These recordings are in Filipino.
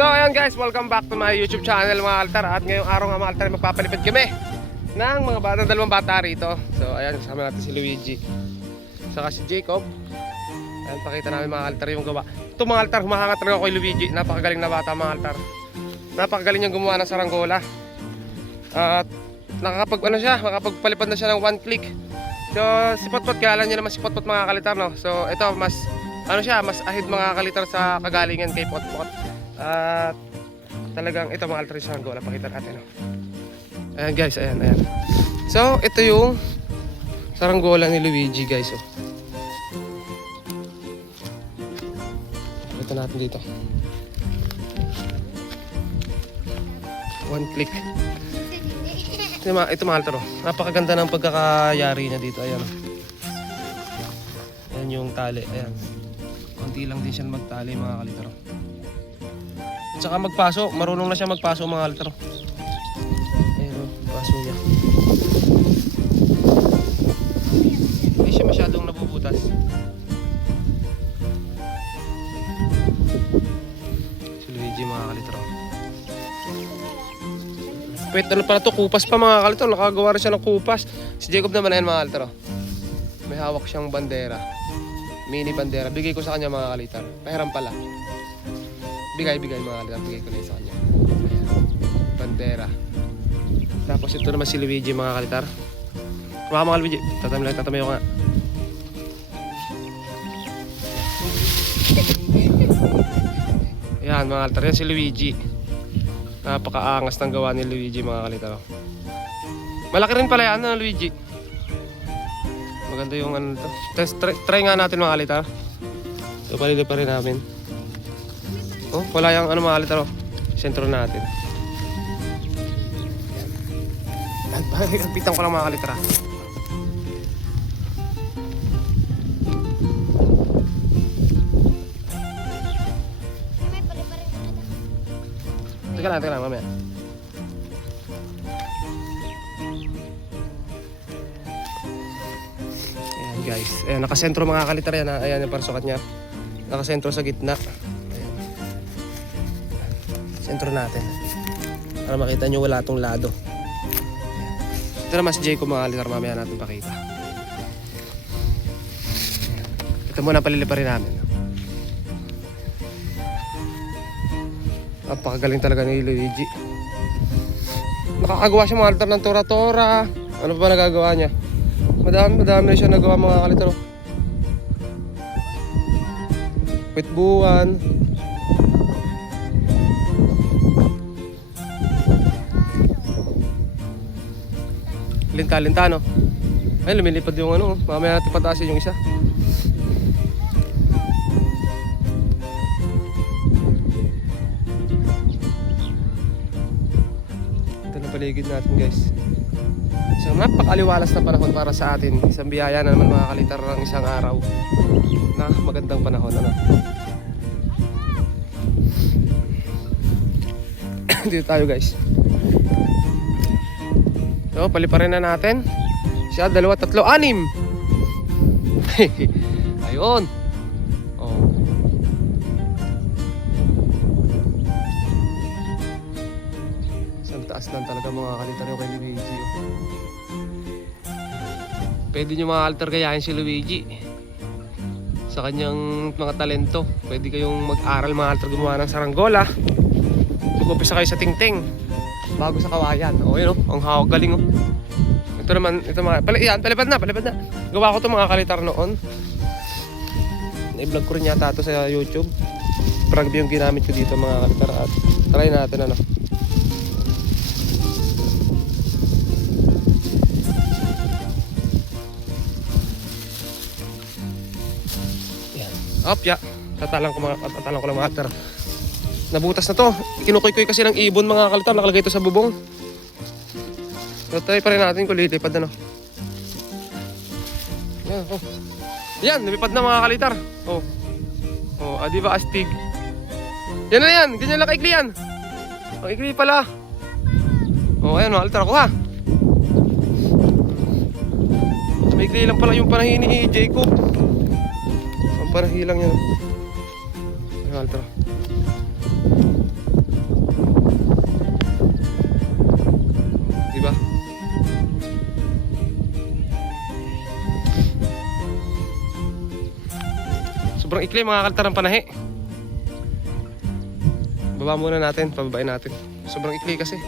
So ayan guys, welcome back to my YouTube channel mga altar. At ngayong araw nga mga altar, magpapalipad kami ng mga bata, dalawang bata rito. So ayan, kasama natin si Luigi saka si Jacob. Ayan, pakita namin mga altar yung gawa. Ito mga altar, humahangat talaga ako kay Luigi. Napakagaling na bata mga altar. Napakagaling niyang gumawa ng saranggola. At makakapagpalipad na siya ng one click. So si Potpot, kilala niyo naman si Potpot mga kalitar, no? So ito, mas ahid mga kalitar sa kagalingan kay Potpot. At talagang ito mga altar yung saranggola, pakita natin, no? Ayan guys, ayan. So ito yung saranggola ni Luigi guys, oh. Ito natin dito. One click. Ito mga altar, oh. Napakaganda ng pagkakayari niya dito, ayan. Ayan yung tali, ayan. Konti lang din siya magtali mga kalitar, oh. At saka magpaso, marunong na siya magpaso mga altar. Ayun, paso niya. Hindi siya masyadong nabubutas. Si Luigi mga kalitar. Wait, ano pala to? Kupas pa mga kalitar. Nakagawa rin siya ng kupas. Si Jacob naman ayan mga kalitar. May hawak siyang bandera. Mini bandera. Bigay ko sa kanya mga kalitar. Pahiram pala. Bigay mga kalitar, bigay ko na sa kanya. Ayan. Bandera. Tapos ito naman si Luigi mga kalitar. Kumaka mga Luigi, tatamay ko nga. Ayan mga kalitar, yan si Luigi. Napakaangas ng gawa ni Luigi mga kalitar. Malaki rin pala yan na Luigi. Maganda yung ano to. Try nga natin mga kalitar. So palili pa rin namin. Oh, wala yung ano mga kalitar, oh. Sentro natin. Pitang ko lang mga kalitar. Teka lang mamaya. Ayan guys, ayan, nakasentro mga kalitar yan, ha? Ayan yung parasukat niya. Nakasentro sa gitna. Sentro natin para makita nyo wala tong lado. Ito naman si Jacob mga kalitar, mamaya natin pakita. Ito muna palilipa rin namin. Napakagaling talaga ni Luigi. Nakakagawa siya mga kalitar ng tora-tora. Ano pa nagagawa niya? Madami na siya nagawa mga kalitar. Pitbuwan. Linta-linta, no? Ay, lumilipad yung ano. Mamaya natin pataasin yung isa. Ito na paligid natin guys. So napakaliwalas na panahon para sa atin. Isang biyaya na naman mga kalitar ng isang araw na magandang panahon, ano? Dito tayo guys. So, paliparin na natin. Siya, 2, 3, 6. Ayun. Oh. Isang taas lang talaga mga kalitar yung kay Luigi. Pwede nyo mga altar gayahin si Luigi sa kanyang mga talento. Pwede kayong mag-aral mga altar gumawa ng saranggola. Mag-upisa kayo sa tingting bago sa kawayan. O yun, ang hawak, galing, oh. Ito naman, palipad na. Gawa ko ito mga kalitar noon. Na-vlog ko rin yata ito sa YouTube. Prag yung ginamit ko dito mga kalitar. At try natin, ano. Yan. Opya. Tatalang ko lang mga kalitar. Nabutas na to. Kinukuy-kuy kasi ng ibon mga kalitar. Nakalagay ito sa bubong. So try pa rin natin kung lilipad na, no. Yan, oh. Yan, lumipad na mga kalitar. Oh. Oh, di ba astig? Yan na yan. Ganyan lang kaikli yan. Ang ikli pala. Oh, ayan mga kalitar. Ako ha. Maikli lang pala yung panahi ni Jacob. Ang panahi lang yan. Ayan mga kalitar. Sobrang ikli mga kaltar ng panahe. Baba muna natin, pababain natin. Sobrang ikli kasi.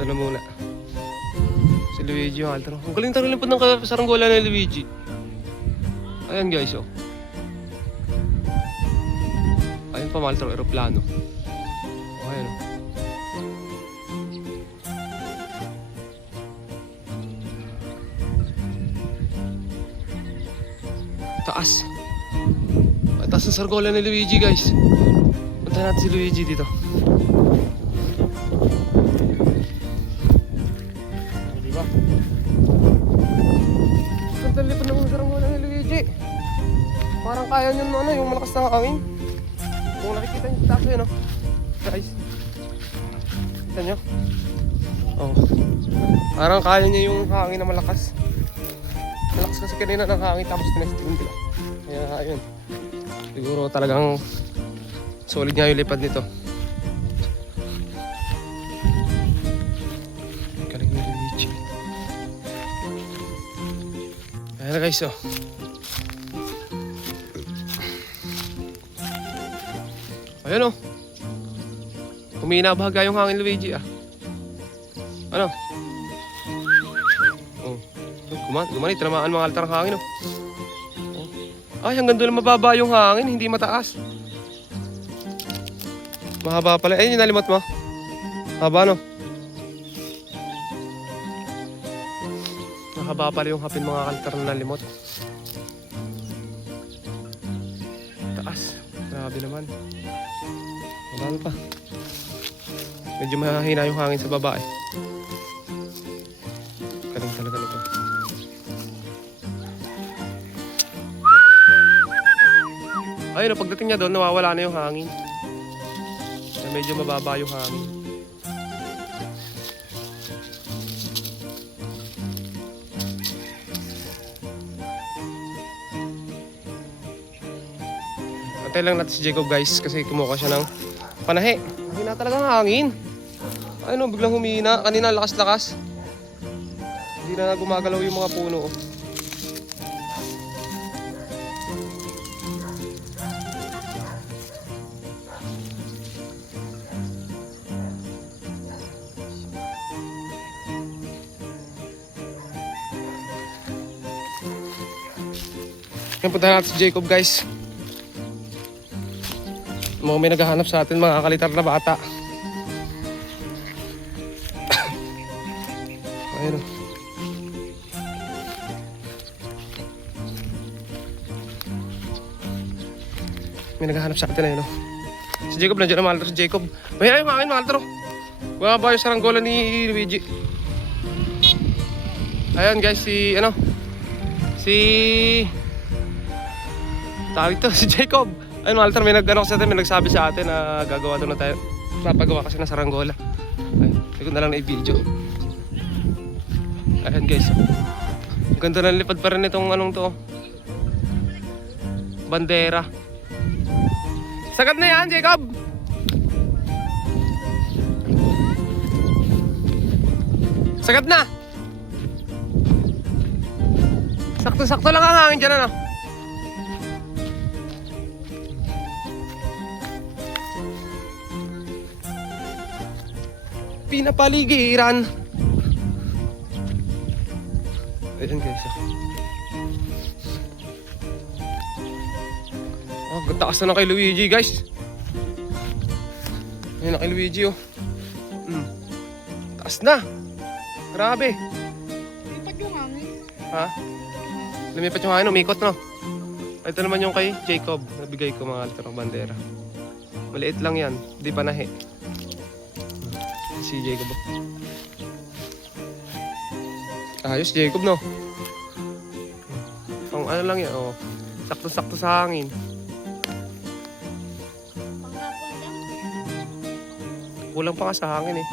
Doon na muna. Si Luigi mga kaltar. Ang galing tarilipad ng saranggola ni Luigi. Ayan guys, oh. Ayun pa mga kaltar, aeroplano. Oh, ayan, oh. Taas. Taas ng saranggola ni Luigi guys. Punta natin si Luigi dito. Diba? Ganda lipad ng saranggola ni Luigi. Parang kaya nyo ano, yung malakas na hangin. Kung nakikita nyo taas yun, no? Guys. Kita nyo? Oh. Parang kaya nyo yung hangin na malakas. Malakas kasi kanina ng hangin tapos tinestin nila. Kaya ayun. Siguro talagang solid nga yung lipad nito. Galing ni Luigi. Ayan na guys, oh. Ayan, oh. Humina bahaga yung hangin, Luigi, ah. Ano? Oh. Gumanit, tinamaan mga altar ng hangin, oh. Ay, hanggang doon mababa yung hangin, hindi mataas. Mahaba pala. Ayun yung nalimot mo. Haba, no? Mahaba pala yung hapin mga kaltar na nalimot. Taas. Grabe naman. Mahal pa. Medyo mahina yung hangin sa baba, eh. Galing talaga nito. Ayun, pagdating niya doon, nawawala na yung hangin. Medyo mababa yung hangin. Antay lang natin si Jacob guys kasi kumuha siya ng panahe. Humina talaga ang hangin. Ayun, biglang humina. Kanina lakas-lakas. Hindi na gumagalaw yung mga puno. Ngayon punta natin si Jacob guys. Mukhang may naghahanap sa atin mga kalitar na bata. Ayun, oh. May naghahanap sa atin, ayun, oh. Si Jacob nandiyan na mga altar. Si Jacob may yung hangin mga altar, oh. Bumaba yung saranggola ni Luigi. Ayun guys, si ano, si tawag ito, si Jacob. Ayun, Walter, may nag-ano sa atin, may nagsabi sa atin na gagawa doon na tayo. Papagawa kasi ng saranggola. Ayun, hindi ko na lang na-i-video. Ayun guys. Ang ganda ng lipad pa rin itong anong to. Bandera. Sagad na yan, Jacob! Sagad na! Sakto-sakto lang ang hangin dyan, ano? Pinapaligiran. Ayan guys, oh, taas na kay Luigi guys. Ayan na kay Luigi, oh. Taas na. Grabe. Lumipat yung hangin. Ha? Lumipat yung hangin, umikot, no? Ito naman yung kay Jacob. Nabigay ko mga altar ng bandera. Maliit lang yan, di panahe. Si Jacob, oh. Ayos Jacob, no? Ang ano lang yan, oh. Sakto-sakto sa hangin. Panghapon lang. Kulang pa nga sa hangin, eh.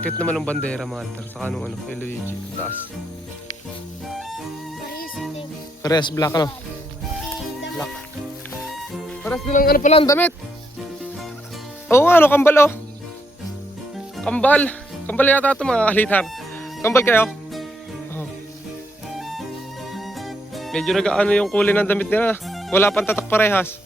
Cute naman ng bandera mga altar. Saka nung ano, kay Luigi. Taas. Parehas black, ano? Black. Parehas bilang ano pala ang damit. Oo, ano, kambal, oh. Kambal. Kambal yata ito mga kalitar. Kambal kayo? Oh. Medyo nag-ano yung kulay ng damit nila. Wala pang tatak parehas.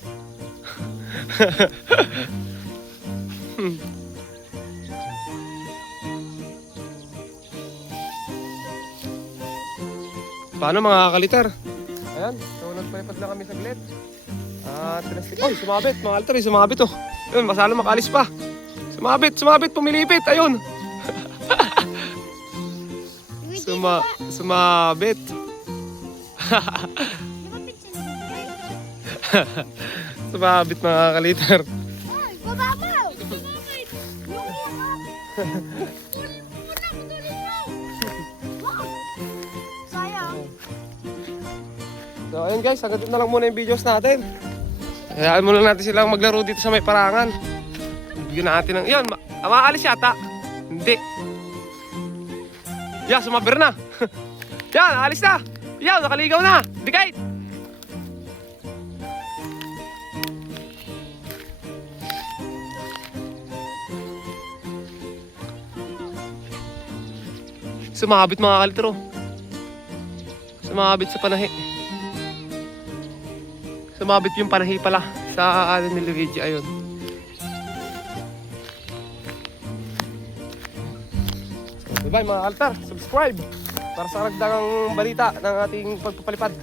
Paano mga kaliter? Ayan, so nagpalipad lang kami saglit. At oh, sumabit mga kaliter, sumabit oh. Yun, masalo makalis pa. Sumabit, pumilipit, ayun. Sumabit. Sumabit mga kaliter. Ay, bababaw! Yung sayang. So ayun guys, hanggang dito na lang muna yung videos natin. Hayaan muna natin silang maglaro dito sa may parangan. Bigyan natin ng... Yan, maalis yata. Hindi. Yan, sumabir na. Yan, alis na. Yan, nakaligaw na. Di kahit. Sumabit mga kalitro. Sumabit sa panahi. Sumabit yung panahi pala sa ano ni Luigi, ayun. So, bye mga altar, subscribe para sa karagdagang balita ng ating pagpapalipad.